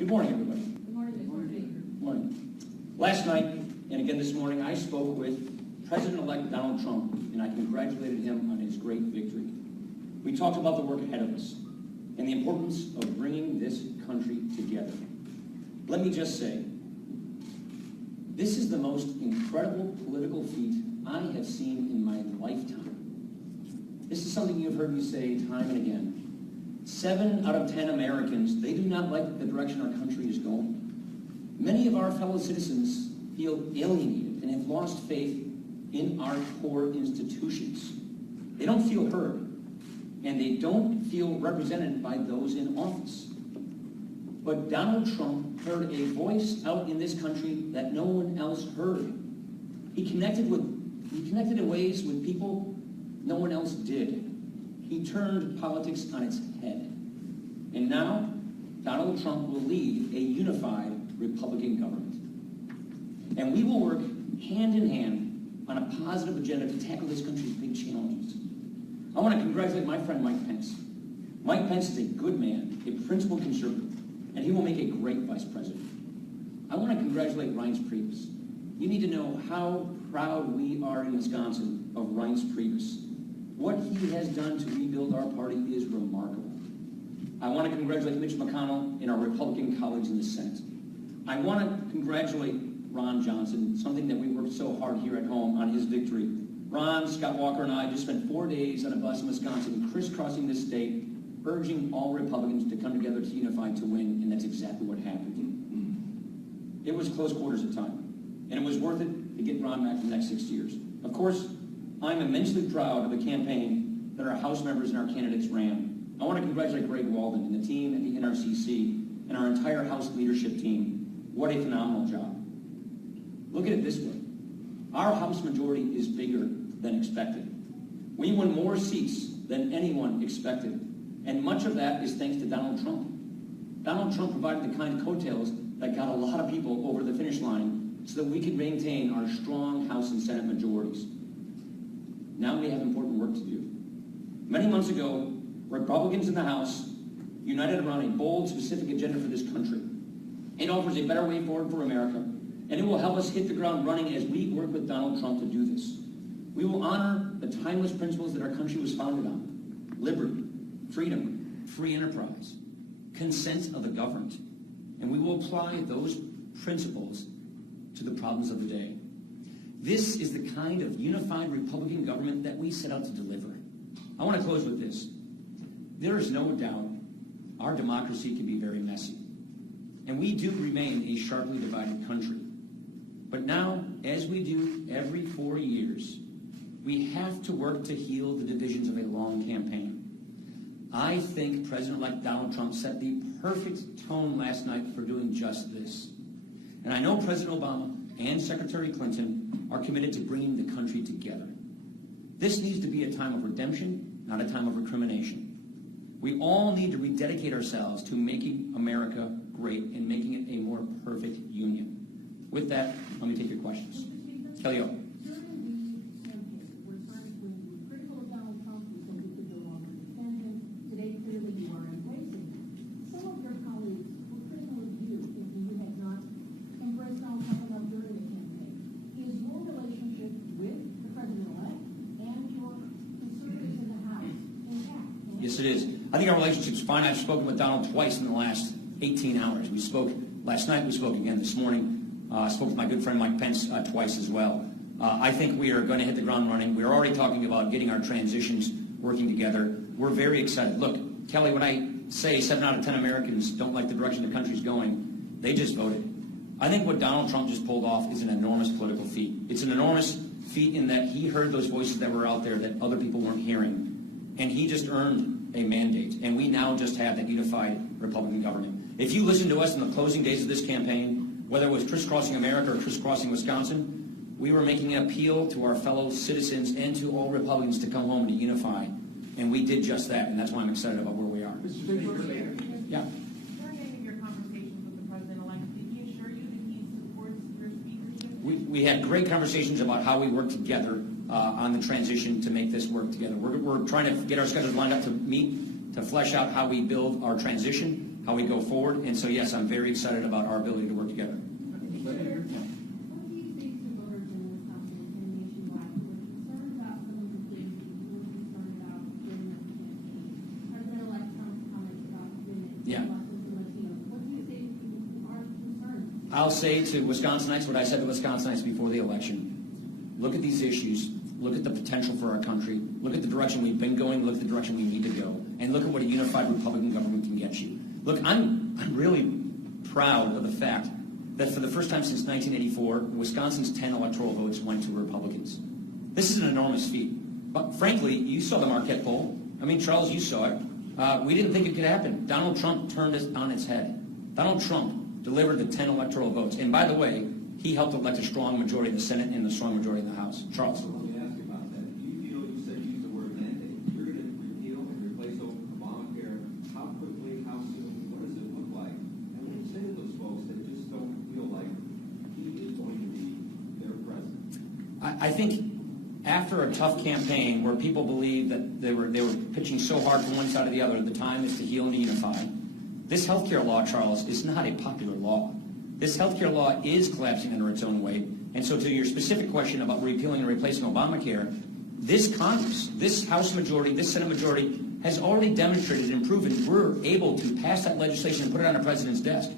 Good morning, everybody. Good morning. Good morning. Good morning. Last night, and again this morning, I spoke with President-elect Donald Trump, and I congratulated him on his great victory. We talked about the work ahead of us and the importance of bringing this country together. Let me just say, this is the most incredible political feat I have seen in my lifetime. This is something you've heard me say time and again. 7 out of 10 Americans, they do not like the direction our country is going. Many of our fellow citizens feel alienated and have lost faith in our core institutions. They don't feel heard, and they don't feel represented by those in office. But Donald Trump heard a voice out in this country that no one else heard. He connected in ways with people no one else did. He turned politics on its head. And now, Donald Trump will lead a unified Republican government. And we will work hand in hand on a positive agenda to tackle this country's big challenges. I want to congratulate my friend Mike Pence. Mike Pence is a good man, a principled conservative, and he will make a great vice president. I want to congratulate Reince Priebus. You need to know how proud we are in Wisconsin of Reince Priebus. What he has done to rebuild our party is remarkable. I want to congratulate Mitch McConnell and our Republican colleagues in the Senate. I want to congratulate Ron Johnson, something that we worked so hard here at home on his victory. Ron, Scott Walker, and I just spent 4 days on a bus in Wisconsin, crisscrossing this state, urging all Republicans to come together to unify to win, and that's exactly what happened. It was close quarters at time, and it was worth it to get Ron back for the next 6 years. Of course, I'm immensely proud of the campaign that our House members and our candidates ran. I want to congratulate Greg Walden and the team at the NRCC and our entire House leadership team. What a phenomenal job. Look at it this way. Our House majority is bigger than expected. We won more seats than anyone expected, and much of that is thanks to Donald Trump. Donald Trump provided the kind of coattails that got a lot of people over the finish line so that we could maintain our strong House and Senate majorities. Now we have important work to do. Many months ago, Republicans in the House united around a bold, specific agenda for this country. It offers a better way forward for America, and it will help us hit the ground running as we work with Donald Trump to do this. We will honor the timeless principles that our country was founded on: liberty, freedom, free enterprise, consent of the governed, and we will apply those principles to the problems of the day. This is the kind of unified Republican government that we set out to deliver. I want to close with this. There is no doubt our democracy can be very messy, and we do remain a sharply divided country. But now, as we do every 4 years, we have to work to heal the divisions of a long campaign. I think President-elect Donald Trump set the perfect tone last night for doing just this. And I know President Obama and Secretary Clinton are committed to bringing the country together. This needs to be a time of redemption, not a time of recrimination. We all need to rededicate ourselves to making America great and making it a more perfect union. With that, let me take your questions. Kelly O. During the campaign, where times when you were critical of Donald Trump, you said you could no longer defend him. Today, clearly, you are embracing him. Some of your colleagues were critical of you, thinking you had not embraced Donald Trump enough during the campaign. Is your relationship with the president-elect and your conservatives in the House intact? Yes, it is. I think our relationship's fine. I've spoken with Donald twice in the last 18 hours. We spoke last night. We spoke again this morning. I spoke with my good friend Mike Pence twice as well. I think we are going to hit the ground running. We're already talking about getting our transitions working together. We're very excited. Look, Kelly, when I say 7 out of 10 Americans don't like the direction the country's going, they just voted. I think what Donald Trump just pulled off is an enormous political feat. It's an enormous feat in that he heard those voices that were out there that other people weren't hearing, and he just earned a mandate. And we now just have that unified Republican government. If you listen to us in the closing days of this campaign, whether it was crisscrossing America or crisscrossing Wisconsin, we were making an appeal to our fellow citizens and to all Republicans to come home to unify, and we did just that, and that's why I'm excited about where we are. Yeah. During any of your conversations with the president-elect, did he assure you that he supports your speakership? We had great conversations about how we work together on the transition to make this work together. We're trying to get our schedules lined up to meet, to flesh out how we build our transition, how we go forward. And so, yes, I'm very excited about our ability to work together. What do you say to voters in Wisconsin and nationwide who are concerned about some of the things that you were concerned about during the campaign? President-elect Trump's comments about women, Yeah. Muslims, and Latinos. What do you say to people who are concerned? I'll say to Wisconsinites what I said to Wisconsinites before the election. Look at these issues. Look at the potential for our country. Look at the direction we've been going. Look at the direction we need to go. And look at what a unified Republican government can get you. Look, I'm really proud of the fact that for the first time since 1984, Wisconsin's 10 electoral votes went to Republicans. This is an enormous feat. But frankly, you saw the Marquette poll. I mean, Charles, you saw it. We didn't think it could happen. Donald Trump turned it on its head. Donald Trump delivered the 10 electoral votes. And by the way, he helped elect a strong majority in the Senate and a strong majority in the House. Charles. Let me ask you about that. Do you feel, you said you used the word mandate, you're going to repeal and replace Obamacare? How quickly, how soon, what does it look like? And when you say to those folks that just don't feel like he is going to be their president? I think after a tough campaign where people believed that they were pitching so hard from one side or the other, the time is to heal and to unify. This health care law, Charles, is not a popular law. This health care law is collapsing under its own weight. And so to your specific question about repealing and replacing Obamacare, this Congress, this House majority, this Senate majority has already demonstrated and proven we're able to pass that legislation and put it on the president's desk.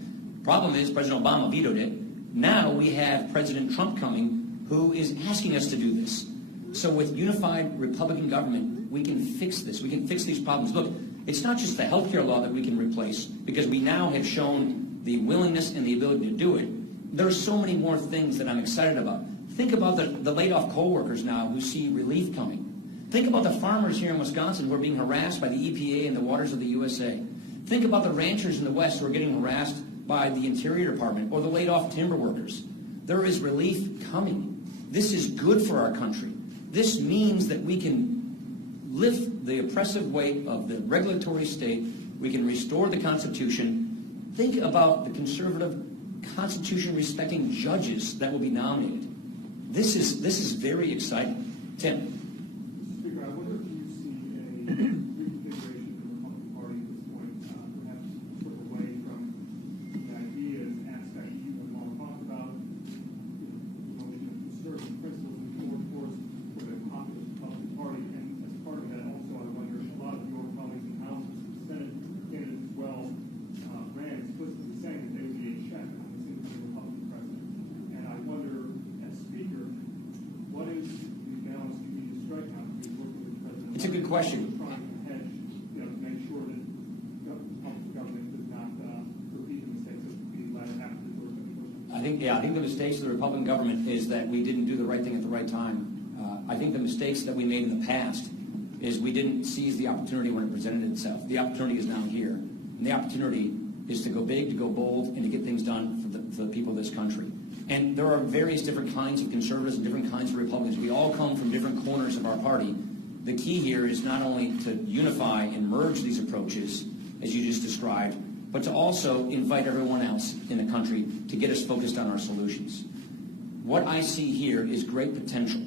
Problem is, President Obama vetoed it. Now we have President Trump coming who is asking us to do this. So with unified Republican government, we can fix this. We can fix these problems. Look, it's not just the health care law that we can replace, because we now have shown the willingness and the ability to do it. There are so many more things that I'm excited about. Think about the laid-off coal workers now who see relief coming. Think about the farmers here in Wisconsin who are being harassed by the EPA and the waters of the USA. Think about the ranchers in the West who are getting harassed by the Interior Department, or the laid-off timber workers. There is relief coming. This is good for our country. This means that we can lift the oppressive weight of the regulatory state. We can restore the Constitution. Think about the conservative, Constitution-respecting judges that will be nominated. This is very exciting. Tim. Speaker, I wonder if you see a reconfiguration of the Republican Party at this point, perhaps sort of away from the ideas, aspects you have long talked about, promotion of conservative principles, and more towards sort of a populist Republican Party. And as part of that, also, I wonder if a lot of your colleagues in the House and Senate candidates as well ran explicitly saying that they would be a check on this individual Republican president. And I wonder, as Speaker, what is the balance you need to strike on between working with the president? It's a good question. Trying to hedge, to make sure that public government does not repeat the mistakes that we led after the George Bush. I think the mistakes of the Republican government is that we didn't do the right thing at the right time. I think the mistakes that we made in the past is we didn't seize the opportunity when it presented itself. The opportunity is now here. And the opportunity is to go big, to go bold, and to get things done for the people of this country. And there are various different kinds of conservatives and different kinds of Republicans. We all come from different corners of our party. The key here is not only to unify and merge these approaches, as you just described, but to also invite everyone else in the country to get us focused on our solutions. What I see here is great potential.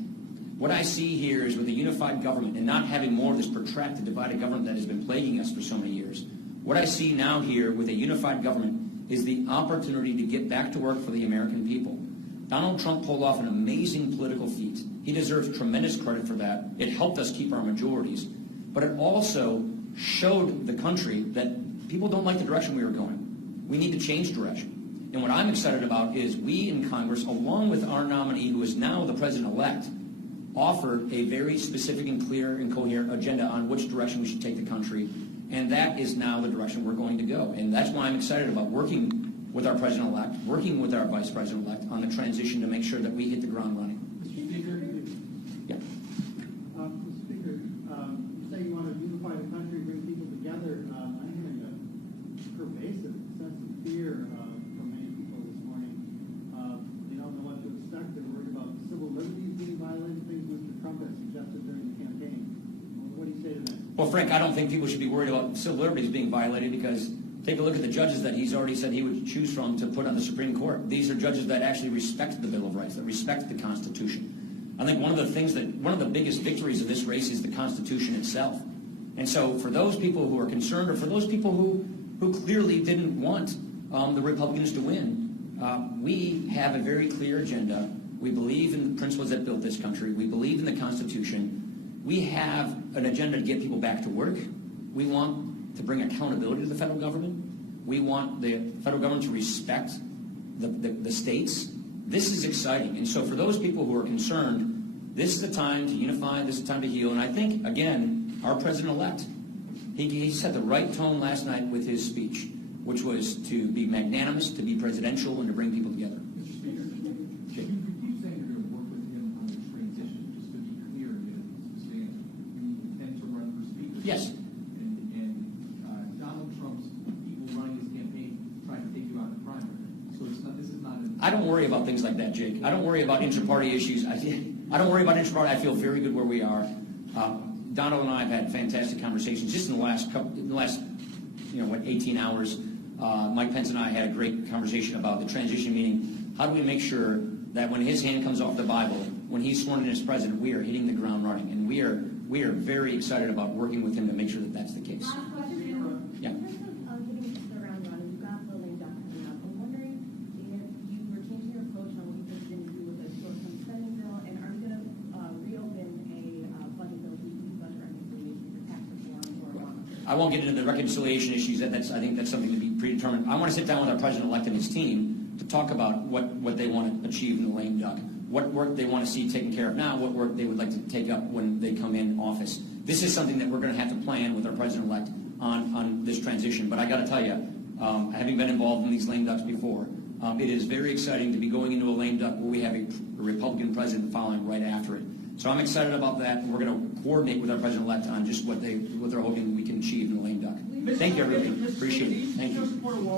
What I see here is with a unified government and not having more of this protracted, divided government that has been plaguing us for so many years. What I see now here with a unified government is the opportunity to get back to work for the American people. Donald Trump pulled off an amazing political feat. He deserves tremendous credit for that. It helped us keep our majorities. But it also showed the country that people don't like the direction we were going. We need to change direction. And what I'm excited about is we in Congress, along with our nominee, who is now the president-elect, offered a very specific and clear and coherent agenda on which direction we should take the country. And that is now the direction we're going to go. And that's why I'm excited about working with our president-elect, working with our vice president-elect on the transition to make sure that we hit the ground running. Speaker, Yeah. Speaker, you say you want to unify the country, bring people together. I'm hearing a pervasive sense of fear from many people this morning. They don't know what to expect. They're worried about civil liberties being violated, things Mr. Trump has suggested during the campaign. What do you say to that? Well, Frank, I don't think people should be worried about civil liberties being violated, because take a look at the judges that he's already said he would choose from to put on the Supreme Court. These are judges that actually respect the Bill of Rights, that respect the Constitution. I think one of the biggest victories of this race is the Constitution itself. And so for those people who are concerned, or for those people who who clearly didn't want the Republicans to win. We have a very clear agenda. We believe in the principles that built this country. We believe in the Constitution. We have an agenda to get people back to work. We want to bring accountability to the federal government. We want the federal government to respect the states. This is exciting. And so for those people who are concerned, this is the time to unify, this is the time to heal. And I think, again, our president-elect, he set the right tone last night with his speech, which was to be magnanimous, to be presidential, and to bring people together. Mr. Speaker, you keep saying you're going to work with him on the transition. Just to be clear, Mr. Stanton, you intend to run for speaker? Yes. And Donald Trump's people running his campaign trying to take you out of the primary. So it's not. This is not. I don't worry about things like that, Jake. I don't worry about inter-party issues. I don't worry about inter-party. I feel very good where we are. Donald and I have had fantastic conversations just in the last 18 hours. Mike Pence and I had a great conversation about the transition, meaning how do we make sure that when his hand comes off the Bible, when he's sworn in as president, we are hitting the ground running. And we are very excited about working with him to make sure that that's the case. Last question. Yeah. In terms of hitting the ground running, you've got the lame duck coming up. I'm wondering if you were changing your approach on what you think you're going to do with the short-term spending bill, and are you going to reopen a budget bill to use budget reconciliation for tax reform or Obamacare? I won't get into the reconciliation issues. I think that's something to be predetermined. I want to sit down with our president-elect and his team to talk about what they want to achieve in the lame duck, what work they want to see taken care of now, what work they would like to take up when they come in office. This is something that we're going to have to plan with our president-elect on this transition. But I got to tell you, having been involved in these lame ducks before, it is very exciting to be going into a lame duck where we have a Republican president following right after it. So I'm excited about that, and we're going to coordinate with our president-elect on just what they're hoping we can achieve in the lame duck. Thank you, everybody. Appreciate it. Thank you.